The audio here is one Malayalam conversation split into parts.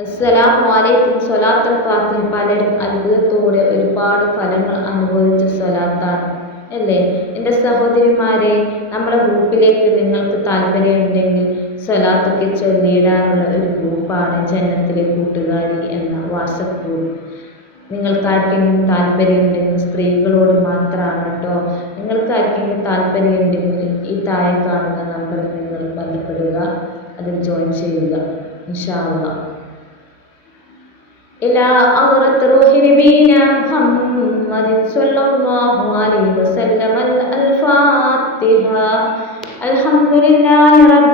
അസ്സലാമലൈക്കും. സ്വലാത്തുൽ ഫാത്തിഹ പലരും അത്ഭുതത്തോടെ ഒരുപാട് ഫലങ്ങൾ അനുഭവിച്ച സ്വലാത്താണ്. അല്ലേ? എന്റെ സഹോദരിമാരെ നമ്മുടെ ഗ്രൂപ്പിലേക്ക് നിങ്ങൾക്ക് താല്പര്യമുണ്ടെങ്കിൽ സ്വലാത്തൊക്കെ ചൊല്ലിയിടാനുള്ള ഒരു ഗ്രൂപ്പാണ് ജന്നത്തിലെ കൂട്ടുകാരി എന്ന വാട്സപ്പ് ഗ്രൂപ്പ്. നിങ്ങൾക്ക് ആർക്കെങ്കിലും താല്പര്യമുണ്ടെങ്കിൽ സ്ത്രീകളോട് മാത്രമാണ് കേട്ടോ. നിങ്ങൾക്ക് ആർക്കെങ്കിലും താല്പര്യമുണ്ടെങ്കിൽ ഈ താഴെ കാണുന്ന നമ്പറിൽ നിങ്ങൾ ബന്ധപ്പെടുക. അതിൽ ജോയിൻ ചെയ്യുക. ഇൻഷാ അള്ളാഹ് إلى أغرة روح نبينا محمد صلى الله عليه وسلم الفاتحة الحمد لله رب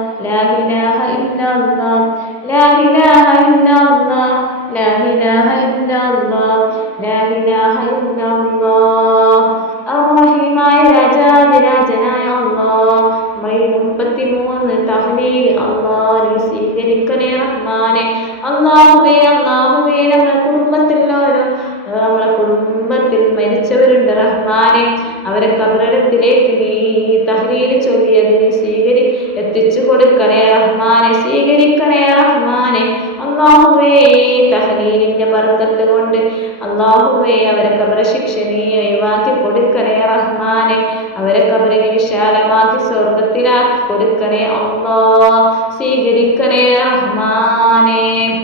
لا إله إلا الله لا إله إلا الله لا إله إلا الله لا إله إلا الله അർഹമായ രാജാതിരാജനായ അള്ളാഹ് നമ്മുടെ മുപ്പത്തി മൂന്ന് തഹ്ലീൽ അള്ളാഹ് സ്വീകരിക്കണേ റഹ്മാനെ അള്ളാഹുവേ അള്ളാഹുവേ നമ്മുടെ കുടുംബത്തിലുള്ളവരും നമ്മളെ കുടുംബത്തിൽ മരിച്ചവരുണ്ട് റഹ്മാനെ അവരെ കബറിടത്തിലേക്ക് നീ തഹ്ലീൽ ചൊല്ലി സ്വീകരിക്കണേ റഹ്മാനെ.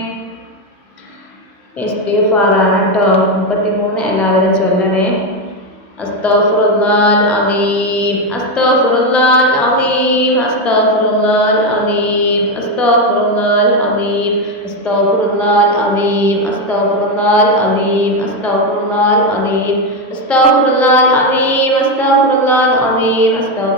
ഇസ്തിഗ്ഫാറാണ് കേട്ടോ. മുപ്പത്തിമൂന്ന് എല്ലാവരും ചൊല്ലണേ. അസ്തഗ്ഫിറുല്ലാഹൽ അലീം. അസ്തഗ്ഫിറുല്ലാഹൽ അലീം. അസ്തഗ്ഫിറുല്ലാഹൽ അലീം. അസ്തഗ്ഫിറുല്ലാഹൽ അലീം. അസ്തഗ്ഫിറുല്ലാഹൽ അലീം. അസ്തഗ്ഫിറുല്ലാഹൽ അലീം. അസ്തഗ്ഫിറുല്ലാഹൽ അലീം. അസ്തഗ്ഫിറുല്ലാഹൽ അലീം. അസ്തഗ്ഫിറുല്ലാഹൽ അലീം. അസ്തഗ്ഫിറുല്ലാഹൽ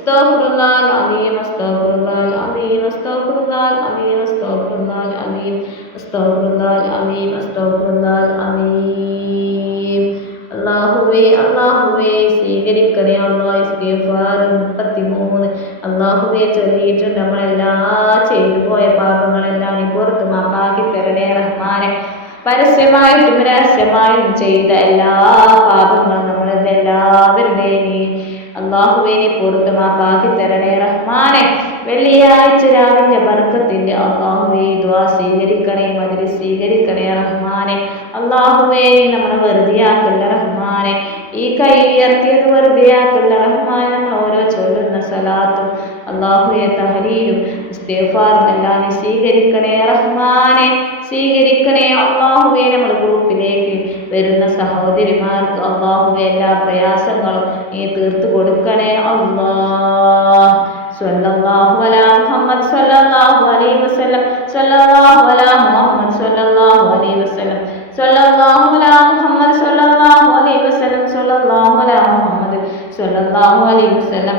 അസ്തഗ്ഫിറുല്ലാൽ അല്ലാഹുവേ അല്ലാഹുവേ സ്വീകരിക്കണേ അല്ലാഹ് ഇസ്തിഗ്ഫാർ അല്ലാഹുവേ ചൊല്ലിയിട്ടുണ്ട് നമ്മളെല്ലാ ചെയ്തു പാപങ്ങളെല്ലാം നീ പുറത്ത് മാപ്പാക്കി തരണേ റഹ്മാനെ. പരസ്യമായിട്ടും രഹസ്യമായിട്ടും ചെയ്ത എല്ലാ പാപങ്ങളും നമ്മളെല്ലാവരുടെയും അള്ളാഹുവിനെ പൂർത്തമാക്കി തരണേ റഹ്മാനെ. വെള്ളിയാഴ്ച രാവിലെ ബർക്കത്തിന്റെ അള്ളാഹുവെ ദ്വാ സ്വീകരിക്കണേ മതിൽ സ്വീകരിക്കണേ റഹ്മാനെ. അള്ളാഹുവേ നമ്മളെ വെറുതെയാക്കല്ല റഹ്മാനെ. ഈ കൈ ഉയർത്തിയത് വെറുതെയാക്കല്ല റഹ്മാൻ ഓരോ ചൊല്ലുന്ന സലാത്തും അള്ളാഹുയെ തഹരീരും ഇസ്തിഗ്ഫാറും എല്ലാം നീ സ്വീകരിക്കണേ റഹ്മാനെ സ്വീകരിക്കണേ. അള്ളാഹുവെ നമ്മുടെ ഗ്രൂപ്പിലേക്ക് വരുന്ന സഹോദരിമാർക്ക് അള്ളാഹുവെ എല്ലാ പ്രയാസങ്ങളും നീ തീർത്തു കൊടുക്കണേ. അള്ളാ സ്വല്ലല്ലാഹു അലാ മുഹമ്മദ് സ്വല്ലല്ലാഹു അലൈഹി വസല്ലം സ്വല്ലല്ലാഹു അലാ മുഹമ്മദ് സ്വല്ലല്ലാഹു അലൈഹി വസല്ലം സ്വല്ലല്ലാഹു അലാ മുഹമ്മദ് സ്വല്ലല്ലാഹു അലൈഹി വസല്ലം സ്വല്ലല്ലാഹു അലാ മുഹമ്മദ് സ്വല്ലല്ലാഹു അലൈഹി വസല്ലം.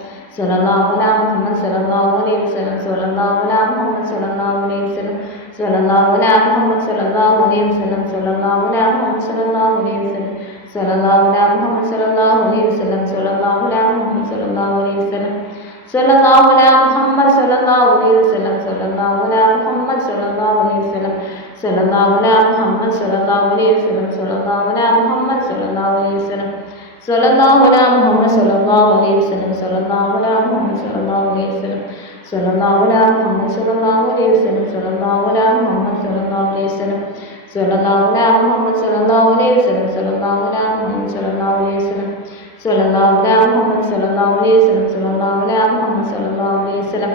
സ്വല്ലല്ലാഹു അലാ മുഹമ്മദ് വസല്ലം സ്വല്ലല്ലാഹു അലാ മുഹമ്മദ് വസല്ലം സ്വല്ലല്ലാഹു അലാ മുഹമ്മദ് വസല്ലം സ്വല്ലല്ലാഹു അലാ മുഹമ്മദ് വസല്ലം സ്വല്ലല്ലാഹു അലാ മുഹമ്മദ് വസല്ലം സ്വല്ലല്ലാഹു അലാ മുഹമ്മദ് വസല്ലം സ്വല്ലല്ലാഹു അലാ മുഹമ്മദ് സ്വല്ലല്ലാഹു അലൈഹി വസല്ലം മുഹമ്മദ് സ്വല്ലല്ലാഹു അലൈഹി വസല്ലം മുഹമ്മദ് സ്വല്ലല്ലാഹു അലൈഹി വസല്ലം മുഹമ്മദ് സ്വല്ലല്ലാഹു അലൈഹി അലാ മുഹമ്മദ് സ്വല്ലല്ലാഹു അലൈഹി വസല്ലം സ്വല്ലല്ലാഹു അലാ മുഹമ്മദ് സ്വല്ലല്ലാഹു അലൈഹി വസല്ലം സ്വല്ലല്ലാഹു അലാ മുഹമ്മദ് സ്വല്ലല്ലാഹു അലൈഹി വസല്ലം സ്വല്ലല്ലാഹു അലാ മുഹമ്മദ് സ്വല്ലല്ലാഹു അലൈഹി വസല്ലം സ്വല്ലല്ലാഹു അലാ മുഹമ്മദ് സ്വല്ലല്ലാഹു അലൈഹി വസല്ലം സ്വല്ലല്ലാഹു അലാ മുഹമ്മദ് സ്വല്ലല്ലാഹു അലൈഹി വസല്ലം സ്വല്ലല്ലാഹു അലാ മുഹമ്മദ് സ്വല്ലല്ലാഹു അലൈഹി വസല്ലം സ്വല്ലല്ലാഹു അലാ മുഹമ്മദ് സ്വല്ലല്ലാഹു അലൈഹി വസല്ലം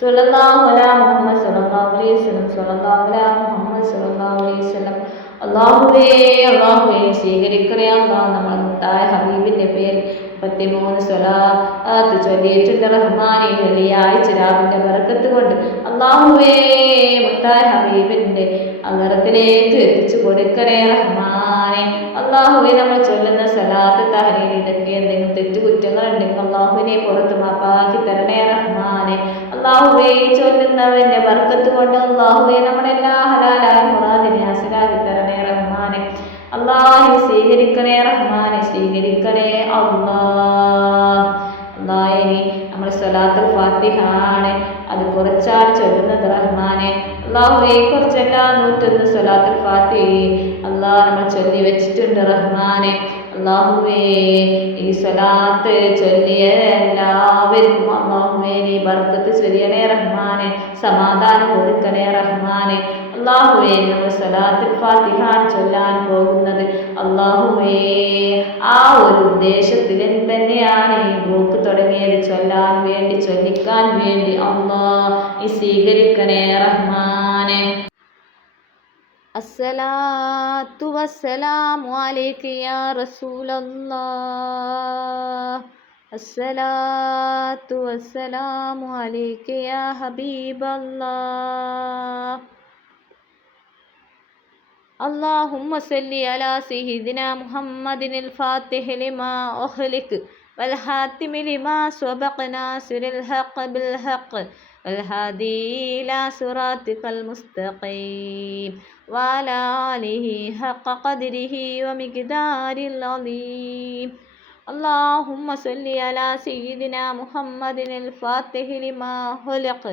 സ്വല്ലല്ലാഹു അലാ മുഹമ്മദ് സ്വല്ലല്ലാഹു അലൈഹി വസല്ലം സ്വല്ലല്ലാഹു അലാ മുഹമ്മദ് സ്വല്ലല്ലാഹു അലൈഹി വസല്ലം അല്ലാഹുവേ അല്ലാഹുവേ സ്വീകരിക്കണേ അല്ലാഹ് നമ്മുടെ മുത്തായ ഹബീബിന്റെ പേരിൽ മുപ്പത്തിമൂന്ന് സ്വലാത്ത് ചൊല്ലിയിട്ടുണ്ട്. റഹ്മാനെ വെള്ളിയാഴ്ച രാവിന്റെ ബർക്കത്ത് കൊണ്ട് അള്ളാഹുവേ മുത്തായ ഹബീബിന്റെ അകറത്തിലേക്ക് എത്തിച്ചു കൊടുക്കണേ റഹ്മാനെ. അള്ളാഹുവെ നമ്മൾ ചൊല്ലുന്ന സലാത്ത് തഹരീർ ഇതൊക്കെ എന്തെങ്കിലും തെറ്റുകുറ്റങ്ങൾ ഉണ്ടെങ്കിൽ അള്ളാഹുവിനെ പുറത്ത് മാപ്പാക്കി തരണേ റഹ്മാനെ. അള്ളാഹുവെ ചൊല്ലുന്നവന്റെ ബർക്കത്ത് കൊണ്ട് അള്ളാഹുവെ നമ്മുടെ എല്ലാ ഹലാലായ മുറാദിനെ അസലാക്കി തരണേ അള്ളാഹു സ്വീകരിക്കണേ റഹ്മാനെ സ്വീകരിക്കണേ അള്ളാഹ് അള്ളാഹിനി നമ്മൾ സ്വലാത്തുൽ ഫാത്തിഹാണ്. അത് കുറച്ചാൽ ചൊല്ലുന്നത് റഹ്മാനെ. അള്ളാഹുവെ കുറച്ചെല്ലാം നൂറ്റൊന്ന് സ്വലാത്തുൽ ഫാത്തി അള്ളാഹ് നമ്മൾ ചൊല്ലി വെച്ചിട്ടുണ്ട് റഹ്മാനെ. അള്ളാഹുവേ ഈ സ്വലാത്ത് ചൊല്ലിയ എല്ലാവർക്കും അള്ളാഹുവേ നീ ബർക്കത്ത് ചൊല്ലിയണേ റഹ്മാനെ. സമാധാനം കൊടുക്കണേ റഹ്മാനെ. അള്ളാഹുവേ നമ്മൾ സ്വലാത്തിൽ ഫാത്തിഹാൻ ചൊല്ലാൻ പോകുന്നത്. അള്ളാഹുവേ ആ ഒരു ഉദ്ദേശത്തിൽ തന്നെയാണ് ഈ ബോക്ക് തുടങ്ങിയത് ചൊല്ലാൻ വേണ്ടി ചൊല്ലിക്കാൻ വേണ്ടി അള്ളാ ഈ സ്വീകരിക്കണേ റഹ്മാനെ. الصلاة والسلام عليك يا رسول الله الصلاة والسلام عليك يا حبيب الله اللهم صل على سيدنا محمد الفاتح لما أخلق والحاتم لما سبق ناصر الحق بالحق والهادي إلى صراطك المستقيم وعلى آله حق قدره ومقدار العظيم اللهم صل على سيدنا محمد الفاتح لما خلق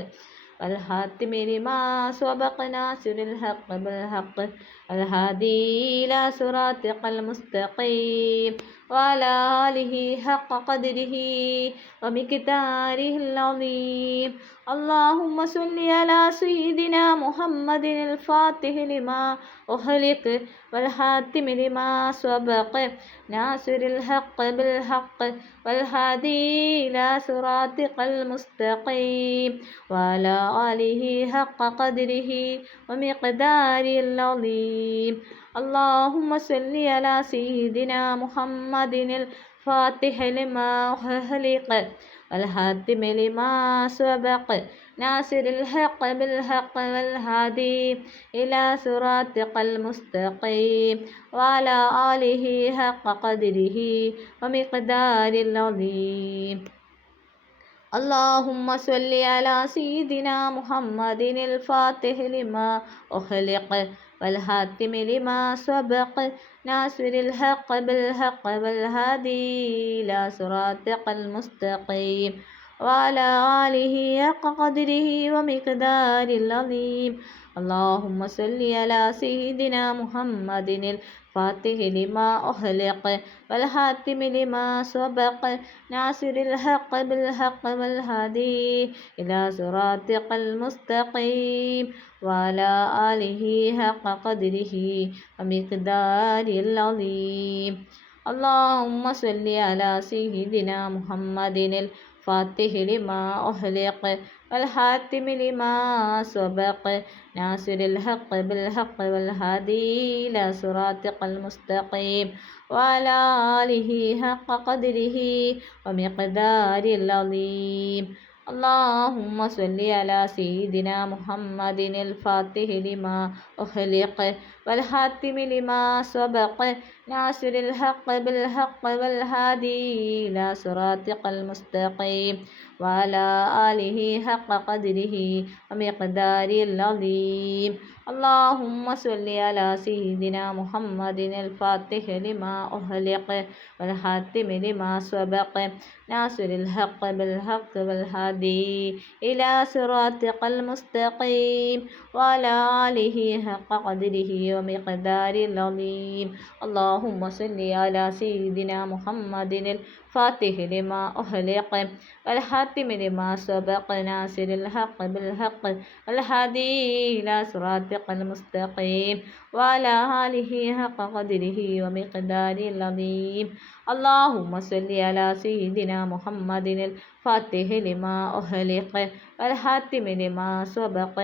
والحاتم لما سبق ناصر الحق بالحق الهادي إلى صراطك المستقيم وعلى آله حق قدره ومقداره العظيم. اللهم صل على سيدنا محمد الفاتح لما أخلق والحاتم لما سبق ناصر الحق بالحق والهادي إلى صراطك المستقيم وعلى آله حق قدره ومقداره العظيم. اللهم صل على سيدنا محمد الفاتح لما أخلق والهاتم لما سبق ناصر الحق بالحق والهادي إلى صراطك المستقيم وعلى آله حق قدره ومقدار العظيم. اللهم صل على سيدنا محمد الفاتح لما أخلق والهاتم لما سبق ناصر الحق بالحق والهادي إلى صراطك المستقيم. وعلى آله حق قدره ومقدار العظيم. اللهم صل على سيدنا محمد الفاتح لما أخلق والحاتم لما سبق ناصر الحق بالحق والهادي إلى صراطك المستقيم وعلى آله حق قدره ومقدار العظيم اللهم صل على سيدنا محمد الفاتح لما أخلق والحاتم لما سبق ناصر الحق بالحق والهادي إلى صراطك المستقيم وعلى آله حق قدره ومقدار العظيم اللهم صل على سيدنا محمد الفاتح لما أخلق والحاتم لما سبق ناصر الحق بالحق والهادي إلى صراطك المستقيم وعلى آله حق قدره ومقدار العظيم. اللهم صل على سيدنا محمد الفاتح لما أهلق والحاتم لما سبق ناصر الحق بالحق والهادي إلى صراطك المستقيم. وعلى آله حق قدره ومقدار العظيم. اللهم صل على سيدنا محمد الفاتح لما أهلق والحاتم لما سبق ناصر الحق بالحق والهادي إلى صراطك المستقيم. وعلى آله حق قدره ومقدار العظيم. اللهم صل على سيدنا محمد الفاتح لما أهلق والحاتم لما سبق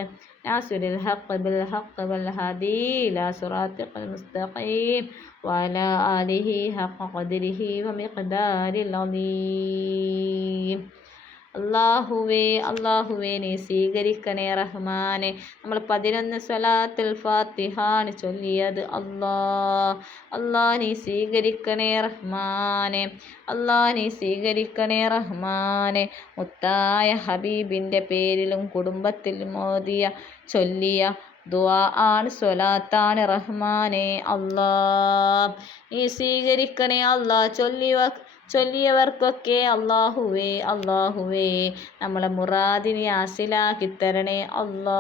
ناصر الحق بالحق والهادي إلى صراطك المستقيم وعلى آله حق قدره ومقدار العظيم. അള്ളാഹുവേ അള്ളാഹുവേ നീ സ്വീകരിക്കണേ റഹ്മാനെ. നമ്മൾ പതിനൊന്ന് സ്വലാത്തുൽ ഫാത്തിഹാണ് ചൊല്ലിയത്. അള്ളാ അള്ളാ നീ സ്വീകരിക്കണേ റഹ്മാനെ. അള്ളാ നീ സ്വീകരിക്കണേ റഹ്മാനെ. മുത്തായ ഹബീബിന്റെ പേരിലും കുടുംബത്തിലും മോദിയ ചൊല്ലിയ ദുആ ആണ് സ്വലാത്താണ് റഹ്മാനെ. അള്ളാ നീ സ്വീകരിക്കണേ അള്ളാ ചൊല്ലി ചൊല്ലിയവർക്കൊക്കെ അള്ളാഹുവേ അള്ളാഹുവേ നമ്മളെ മുറാദിനെ ആസിലാക്കി തരണേ അള്ളാ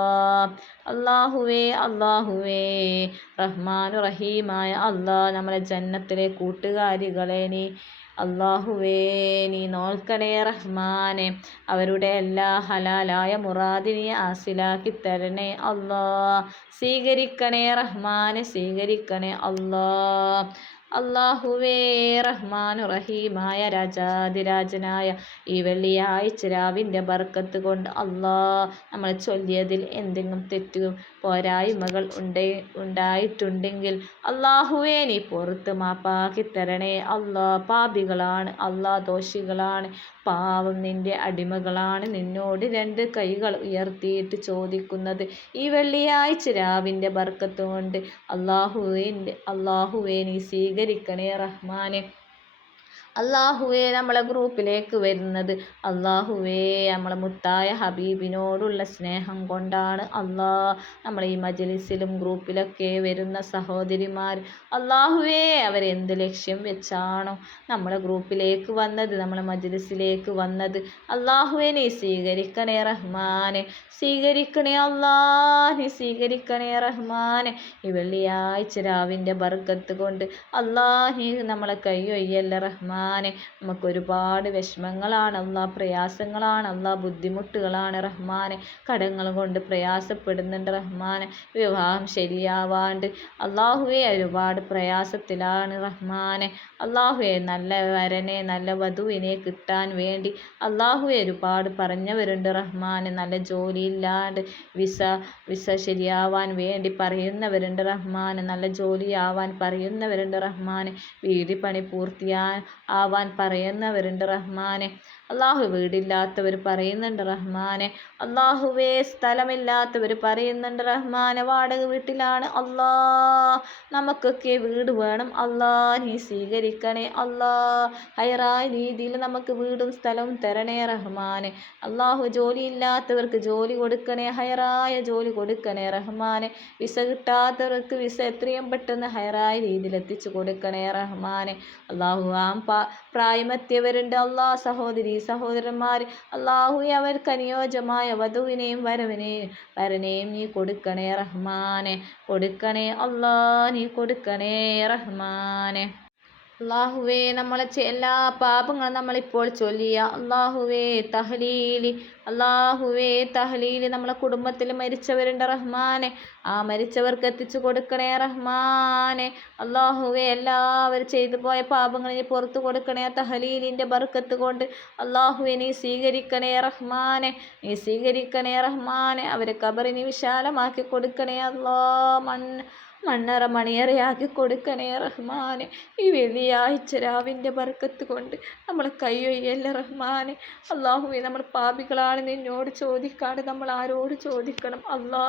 അള്ളാഹുവേ അള്ളാഹുവേ റഹ്മാനു റഹീമായ അള്ളാ നമ്മളെ ജന്നത്തിലെ കൂട്ടുകാരികളെ നീ അള്ളാഹുവേ നീ നോൽക്കണേ റഹ്മാനെ. അവരുടെ എല്ലാ ഹലാലായ മുറാദിനെ ആസിലാക്കി തരണേ അള്ളാ സ്വീകരിക്കണേ റഹ്മാനെ സ്വീകരിക്കണേ അല്ലാ. അള്ളാഹുവേ റഹ്മാനു റഹീമായ രാജാതിരാജനായ ഈ വെള്ളിയാഴ്ച രാവിന്റെ ബർക്കത്ത് കൊണ്ട് അള്ളാ നമ്മൾ ചൊല്ലിയതിൽ എന്തെങ്കിലും തെറ്റു പോരായ്മകൾ ഉണ്ടേ ഉണ്ടായിട്ടുണ്ടെങ്കിൽ അള്ളാഹുവേ നീ പുറത്ത് മാപ്പാക്കി തരണേ. അള്ളാ പാപികളാണ് അള്ളാ ദോഷികളാണ്. പാവം നിന്റെ അടിമകളാണ് നിന്നോട് രണ്ട് കൈകൾ ഉയർത്തിയിട്ട് ചോദിക്കുന്നത്. ഈ വെള്ളിയാഴ്ച രാവിന്റെ ബർക്കത്ത് കൊണ്ട് അള്ളാഹുവിന്റെ അള്ളാഹുവേ നീ സ്വീകരിക്കണേ റഹ്മാനെ. അള്ളാഹുവേ നമ്മളെ ഗ്രൂപ്പിലേക്ക് വരുന്നത്. അള്ളാഹുവേ നമ്മളെ മുത്തായ ഹബീബിനോടുള്ള സ്നേഹം കൊണ്ടാണ്. അള്ളാ നമ്മൾ ഈ മജലിസിലും ഗ്രൂപ്പിലൊക്കെ വരുന്ന സഹോദരിമാർ അള്ളാഹുവേ അവരെന്ത് ലക്ഷ്യം വെച്ചാണോ നമ്മളെ ഗ്രൂപ്പിലേക്ക് വന്നത് നമ്മളെ മജലിസിലേക്ക് വന്നത്. അള്ളാഹുവേ നീ സ്വീകരിക്കണേ റഹ്മാനെ. സ്വീകരിക്കണേ അള്ളാ നീ സ്വീകരിക്കണേ റഹ്മാനെ. ഈ വെള്ളിയാഴ്ച രാവിന്റെ ബർക്കത്ത് കൊണ്ട് അള്ളാ നീ നമ്മളെ കൈയൊയ്യല്ല റഹ്മാൻ റഹ്മാനെ നമുക്ക് ഒരുപാട് വിഷമങ്ങളാണ്. അള്ളാ പ്രയാസങ്ങളാണ്. അള്ളാ ബുദ്ധിമുട്ടുകളാണ് റഹ്മാനെ. കടങ്ങൾ കൊണ്ട് പ്രയാസപ്പെടുന്നുണ്ട് റഹ്മാനെ. വിവാഹം ശരിയാവാണ്ട് അള്ളാഹുവെ ഒരുപാട് പ്രയാസത്തിലാണ് റഹ്മാനെ. അള്ളാഹുവെ നല്ല വരനെ നല്ല വധുവിനെ കിട്ടാൻ വേണ്ടി അള്ളാഹുവെ ഒരുപാട് പറഞ്ഞവരുണ്ട് റഹ്മാനെ. നല്ല ജോലിയില്ലാണ്ട് വിസ വിസ ശരിയാവാൻ വേണ്ടി പറയുന്നവരുണ്ട് റഹ്മാനെ. നല്ല ജോലിയാവാൻ പറയുന്നവരുണ്ട് റഹ്മാനെ. വീട് പണി പൂർത്തിയാ ആവാൻ പറയുന്നവരുണ്ട് റഹ്മാനെ. അള്ളാഹു വീടില്ലാത്തവർ പറയുന്നുണ്ട് റഹ്മാനെ. അള്ളാഹുവേ സ്ഥലമില്ലാത്തവർ പറയുന്നുണ്ട് റഹ്മാനെ. വാടക വീട്ടിലാണ്. അള്ളാ നമുക്കൊക്കെ വീട് വേണം. അള്ളാ നീ സ്വീകരിക്കണേ. അള്ളാ ഹയറായ രീതിയിൽ നമുക്ക് വീടും സ്ഥലവും തരണേ റഹ്മാനെ. അള്ളാഹു ജോലിയില്ലാത്തവർക്ക് ജോലി കൊടുക്കണേ. ഹയറായ ജോലി കൊടുക്കണേ റഹ്മാനെ. വിസ കിട്ടാത്തവർക്ക് വിസ എത്രയും പെട്ടെന്ന് ഹയറായ രീതിയിൽ എത്തിച്ചു കൊടുക്കണേ റഹ്മാനെ. അള്ളാഹു ആ പ്രായമെത്തിയവരുണ്ട് അല്ലാ സഹോദരി സഹോദരന്മാർ അള്ളാഹു അവർക്ക് അനുയോജ്യമായ വധുവിനെയും വരവിനെയും വരനെയും നീ കൊടുക്കണേ റഹ്മാനെ കൊടുക്കണേ അള്ളാ നീ കൊടുക്കണേ റഹ്മാനെ. അള്ളാഹുവേ നമ്മളെ എല്ലാ പാപങ്ങളും നമ്മളിപ്പോൾ ചൊല്ലിയ. അള്ളാഹുവേ തഹ്ലീലി. അള്ളാഹുവേ തഹ്ലീലി. നമ്മളെ കുടുംബത്തിൽ മരിച്ചവരുണ്ട് റഹ്മാനെ. ആ മരിച്ചവർക്ക് എത്തിച്ചു കൊടുക്കണേ റഹ്മാനെ. അള്ളാഹുവേ എല്ലാവരും ചെയ്തു പോയ പാപങ്ങളിന് പുറത്തു കൊടുക്കണേ തഹലീലിന്റെ ബർക്കത്ത് കൊണ്ട്. അള്ളാഹുവെ നീ സ്വീകരിക്കണേ റഹ്മാനെ. നീ സ്വീകരിക്കണേ റഹ്മാനെ. അവരെ കബറിനി വിശാലമാക്കി കൊടുക്കണേ അള്ളാ മണ്ണ് മണ്ണറ മണിയറയാക്കി കൊടുക്കണേ റഹ്മാനെ. ഈ വെള്ളിയാഴ്ച രാവിന്റെ ബർക്കത്ത് കൊണ്ട് നമ്മൾ കയ്യൊയ്യല്ല റഹ്മാനെ. അള്ളാഹുവെ നമ്മൾ പാപികളാണ് നിന്നോട് ചോദിക്കാണ്ട് നമ്മൾ ആരോട് ചോദിക്കണം? അള്ളാ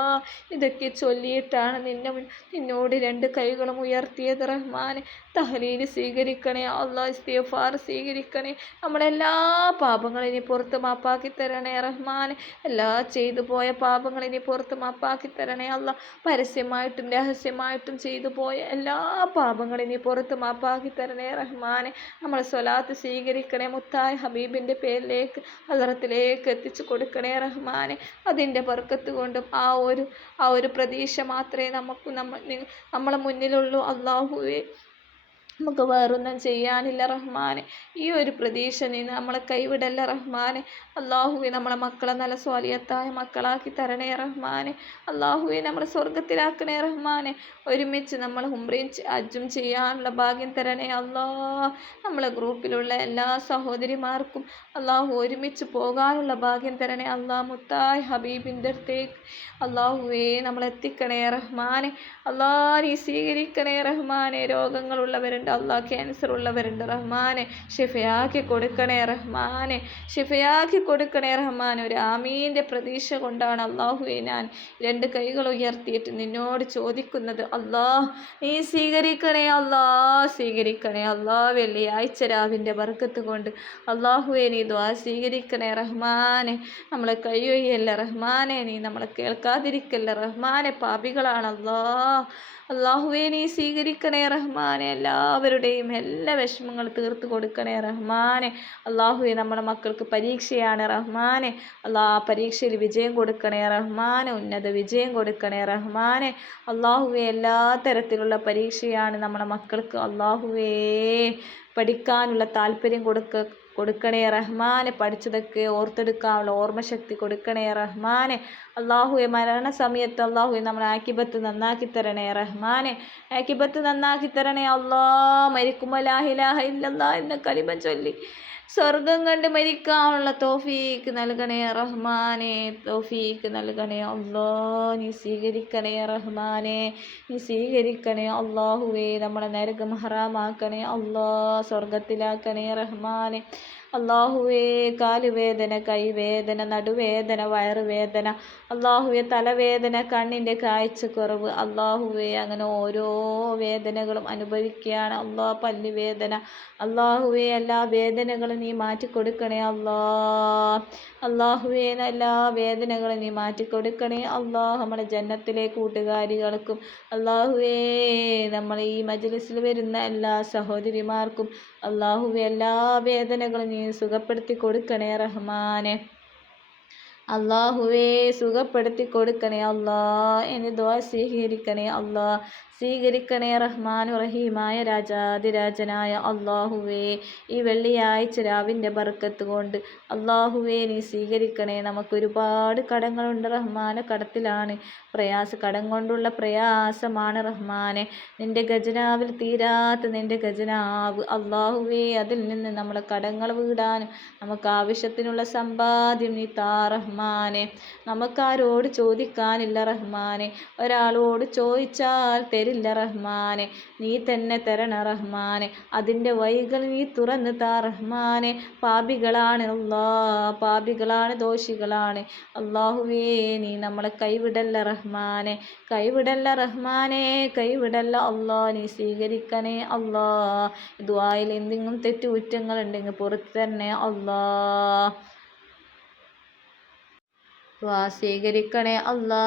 ഇതൊക്കെ ചൊല്ലിയിട്ടാണ് നിന്നെ നിന്നോട് രണ്ട് കൈകളും ഉയർത്തിയത് റഹ്മാനെ. തഹലീൽ സ്വീകരിക്കണേ അള്ളാഹ് ഇസ്തിഫാർ സ്വീകരിക്കണേ. നമ്മളെല്ലാ പാപങ്ങളും ഇനി പുറത്ത് മാപ്പാക്കി തരണേ റഹ്മാനെ. എല്ലാ ചെയ്തു പോയ പാപങ്ങളിനി പുറത്ത് മാപ്പാക്കി തരണേ അള്ളാഹ് പരസ്യമായിട്ടും രഹസ്യമായിട്ടും ചെയ്തു പോയ എല്ലാ പാപങ്ങളും നീ പുറത്ത് മാപ്പാക്കി തരണേ റഹ്മാനെ. നമ്മൾ സ്വലാത്ത് സ്വീകരിക്കണേ മുത്തായ ഹബീബിന്റെ പേരിലേക്ക് അലറത്തിലേക്ക് എത്തിച്ചു കൊടുക്കണേ റഹ്മാനെ. അതിന്റെ ബർക്കത്ത് കൊണ്ടും ആ ഒരു ആ ഒരു പ്രതീക്ഷ മാത്രമേ നമുക്ക് നമ്മൾ നമ്മളെ മുന്നിലുള്ളൂ. അള്ളാഹുവേ നമുക്ക് വേറൊന്നും ചെയ്യാനില്ല റഹ്മാനെ. ഈ ഒരു പ്രതീക്ഷ നീ നമ്മളെ കൈവിടല്ല റഹ്മാനെ? അള്ളാഹുവെ നമ്മളെ മക്കളെ നല്ല സ്വാലിയത്തായ മക്കളാക്കി തരണേ റഹ്മാനെ. അള്ളാഹുവെ നമ്മളെ സ്വർഗത്തിലാക്കണേ റഹ്മാനെ. ഒരുമിച്ച് നമ്മൾ ഹുംറയും അജും ചെയ്യാനുള്ള ഭാഗ്യം തരണേ അള്ളാ നമ്മളെ ഗ്രൂപ്പിലുള്ള എല്ലാ സഹോദരിമാർക്കും അള്ളാഹു ഒരുമിച്ച് പോകാനുള്ള ഭാഗ്യം തരണേ അള്ളാ മുത്തായ് ഹബീബിന്റെ അടുത്തേക്ക് അള്ളാഹുവേ നമ്മളെത്തിക്കണേ റഹ്മാനെ. അള്ളാഹ് നീ സ്വീകരിക്കണേ റഹ്മാനെ. രോഗങ്ങളുള്ളവരുണ്ട്. അല്ലാ ക്യാൻസർ ഉള്ളവരുണ്ട് റഹ്മാനെ ഷിഫയാക്കി കൊടുക്കണേ റഹ്മാനെ. ഷിഫയാക്കി കൊടുക്കണേ റഹ്മാനെ. ഒരു ആമീന്റെ പ്രതീക്ഷ കൊണ്ടാണ് അള്ളാഹുവെ ഞാൻ രണ്ട് കൈകൾ ഉയർത്തിയിട്ട് നിന്നോട് ചോദിക്കുന്നത്. അല്ലാ നീ സ്വീകരിക്കണേ അല്ലാ സ്വീകരിക്കണേ അല്ലാ വെള്ളിയാഴ്ച രാവിന്റെ വർക്കത്ത് കൊണ്ട്. അള്ളാഹുവെ നീ ദ്വാ സ്വീകരിക്കണേ റഹ്മാനെ. നമ്മളെ കയ്യൊയ്യല്ല റഹ്മാനെ. നീ നമ്മളെ കേൾക്കാതിരിക്കല്ല. റഹ്മാനെ പാപികളാണ് അല്ലാ അള്ളാഹുവെ നീ സ്വീകരിക്കണേ റഹ്മാനെ. എല്ലാവരുടെയും എല്ലാ വിഷമങ്ങൾ തീർത്ത് കൊടുക്കണേ റഹ്മാനെ. അള്ളാഹുവെ നമ്മുടെ മക്കൾക്ക് പരീക്ഷയാണ് റഹ്മാനെ. അല്ലാ പരീക്ഷയിൽ വിജയം കൊടുക്കണേ റഹ്മാനെ. ഉന്നത വിജയം കൊടുക്കണേ റഹ്മാനെ. അള്ളാഹുവെ എല്ലാ തരത്തിലുള്ള പരീക്ഷയാണ് നമ്മുടെ മക്കൾക്ക്. അള്ളാഹുവേ പഠിക്കാനുള്ള താല്പര്യം കൊടുക്ക കൊടുക്കണേ റഹ്മാനെ പഠിച്ചതൊക്കെ ഓർത്തെടുക്കാനുള്ള ഓർമ്മശക്തി കൊടുക്കണേ റഹ്മാനെ. അള്ളാഹുവെ മരണസമയത്ത് അള്ളാഹുവെ നമ്മളെ ആക്കിബത്ത് നന്നാക്കി തരണേ റഹ്മാനെ. ആക്കിബത്ത് നന്നാക്കി തരണേ അള്ളാ. മരിക്കുമ്പോൾ ലാഹിലാഹ ഇല്ലല്ലാ എന്ന കലിമ ചൊല്ലി. സ്വർഗം കണ്ട് മരിക്കാനുള്ള തോഫീക്ക് നൽകണേ റഹ്മാനെ തോഫീക്ക് നൽകണേ അള്ളാ നീ സ്വീകരിക്കണേ റഹ്മാനെ നീ സ്വീകരിക്കണേ അള്ളാഹുവേ നമ്മളെ നരകം ഹറാമാക്കണേ അള്ളാ സ്വർഗത്തിലാക്കണേ റഹ്മാനെ. അള്ളാഹുവേ കാലുവേദന കൈവേദന നടുവേദന വയറുവേദന അള്ളാഹുവെ തലവേദന കണ്ണിന്റെ കാഴ്ചക്കുറവ് അള്ളാഹുവേ അങ്ങനെ ഓരോ വേദനകളും അനുഭവിക്കുകയാണ്. അള്ളാ പല്ലുവേദന അള്ളാഹുവേ എല്ലാ വേദനകളും നീ മാറ്റിക്കൊടുക്കണേ അള്ളാ. അള്ളാഹുവേ എല്ലാ വേദനകളും നീ മാറ്റിക്കൊടുക്കണേ അള്ളാഹ് നമ്മുടെ ജന്നത്തിലെ കൂട്ടുകാരികൾക്കും അള്ളാഹുവേ നമ്മൾ ഈ മജ്ലിസിൽ വരുന്ന എല്ലാ സഹോദരിമാർക്കും അള്ളാഹുവേ എല്ലാ വേദനകളും നീ സുഖപ്പെടുത്തി കൊടുക്കണേ റഹ്മാനെ. അള്ളാഹുവേ സുഖപ്പെടുത്തി കൊടുക്കണേ അള്ളാ. എന്നെ ദ്വാ സ്വീകരിക്കണേ അല്ലാ സ്വീകരിക്കണേ റഹ്മാൻ റഹീമായ രാജാതിരാജനായ അള്ളാഹുവേ ഈ വെള്ളിയാഴ്ച രാവിന്റെ ബർക്കത്ത് കൊണ്ട് അള്ളാഹുവേ നീ സ്വീകരിക്കണേ. നമുക്കൊരുപാട് കടങ്ങളുണ്ട് റഹ്മാനെ കടത്തിലാണ്. പ്രയാസ കടം കൊണ്ടുള്ള പ്രയാസമാണ് റഹ്മാനെ. നിന്റെ ഖജനാവിൽ തീരാത്ത നിന്റെ ഖജനാവ്. അള്ളാഹുവേ അതിൽ നിന്ന് നമ്മളെ കടങ്ങൾ വീടാനും നമുക്ക് ആവശ്യത്തിനുള്ള സമ്പാദ്യം നീ താ റഹ്മാനെ. നമുക്കാരോട് ചോദിക്കാനില്ല റഹ്മാനെ. ഒരാളോട് ചോദിച്ചാൽ തരില്ല റഹ്മാനെ നീ തന്നെ തരണ റഹ്മാനെ. അതിന്റെ വൈകൾ നീ തുറന്ന് താ റഹ്മാനെ. പാപികളാണ് അള്ളാ പാപികളാണ് ദോഷികളാണ്. അള്ളാഹുവേ നീ നമ്മളെ കൈവിടല്ല റഹ്മാനെ. കൈവിടല്ല റഹ്മാനെ കൈവിടല്ല അള്ളാ നീ സ്വീകരിക്കണേ അള്ളാ ദ്വായിൽ എന്തെങ്കിലും തെറ്റുകുറ്റങ്ങൾ ഉണ്ടെങ്കിൽ പുറത്ത് തന്നെ അല്ലാ. ദ്വാ സ്വീകരിക്കണേ അല്ലാ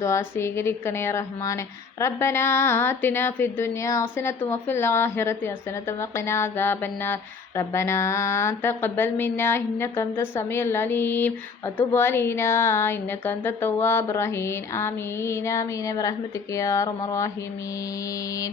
ദ്വാ സ്വീകരിക്കണേ റഹ്മാനെ ربنا آتنا في الدنيا حسنة وفي الآخرة حسنة وقنا عذاب النار ربنا تقبل منا إنك أنت السميع العليم وتب علينا إنك أنت التواب الرحيم آمين آمين برحمتك يا أرحم الراحمين